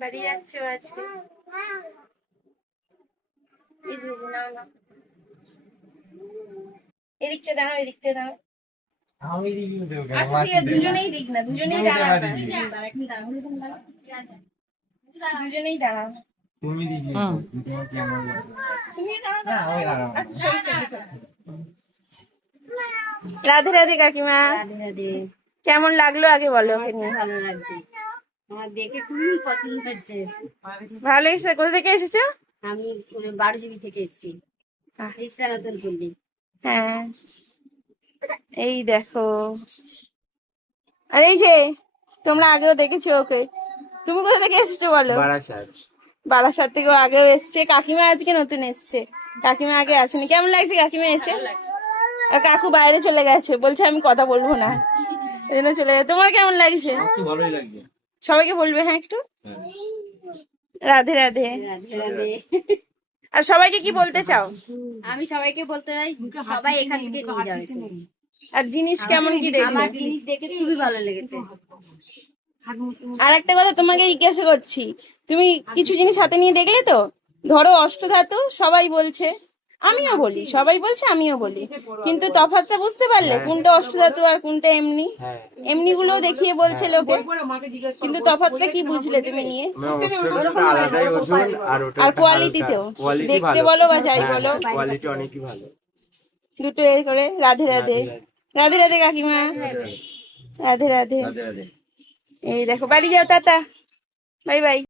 বাড়ি যাচ্ছ আজকে? এই যে নাও না, এদিকটা দাঁড়াও, এদিকটা দাঁড়াও। আমি রিভিউ দেবো কেন? আচ্ছা ঠিক আছে, দুজনেই দিক না, দুজনেই দাঁড়াও, দুজনেই দাঁড়াও। তুমি রিভিউ তোমার কেমন লাগে? তুমি দাঁড়াও, না আমি দাঁড়াবো না। আচ্ছা sorry sorry sorry. Radhe Radhe কাকিমা, রাধে রাধে। কেমন লাগলো আগে বলো ওকে নিয়ে। ভালো লাগছে, আমার দেখে খুবই পছন্দ হচ্ছে। ভালো এসেছে। কোথা থেকে এসেছো? আমি 12 থেকে এসেছি, আহ। রিসা নতুন পল্লী। হ্যাঁ, এই দেখো, আর এই যে তোমরা আগেও দেখেছো ওকে। তুমি কোথা থেকে এসেছো বলো? বারাসাত। বারাসাত থেকে আগেও এসছে। কাকিমা আজকে নতুন এসছে, কাকিমা আগে আসেনি। কেমন লাগছে কাকিমা এসে? আর কাকু বাইরে চলে গেছে, বলছে আমি কথা বলবো না, এই জন্য চলে গেছে। তোমার কেমন লাগছে? একটু ভালোই লাগছে। সবাইকে বলবে হ্যাঁ একটু রাধে রাধে। রাধে রাধে। আর সবাইকে কি বলতে চাও? আমি সবাইকে বলতে চাই, সবাই এখান থেকে নিয়ে যাবে। আর জিনিস কেমন কি দেখলে? আমার জিনিস দেখে খুবই ভালো লেগেছে। আর একটা কথা তোমাকে জিজ্ঞাসা করছি, তুমি কিছু জিনিস হাতে নিয়ে দেখলে তো? ধরো অষ্টধাতু সবাই বলছে, আমিও বলি, সবাই বলছে আমিও বলি, কিন্তু তফাৎটা বুঝতে পারলে কোনটা অষ্টধাতু আর কোনটা এমনি? এমনি গুলোও দেখিয়ে বলছে লোকে, কিন্তু তফাৎটা কি বুঝলে তুমি নিয়ে? আলাদাই ওজন আর ওটা আর কোয়ালিটিতেও দেখতে বলো বা যাই বলো, কোয়ালিটি অনেকই ভালো। দুটো এ করে। রাধে রাধে, রাধে রাধে কাকিমা, রাধে রাধে। রাধে রাধে। এই দেখো বাড়ি যাও, টাটা, বাই বাই।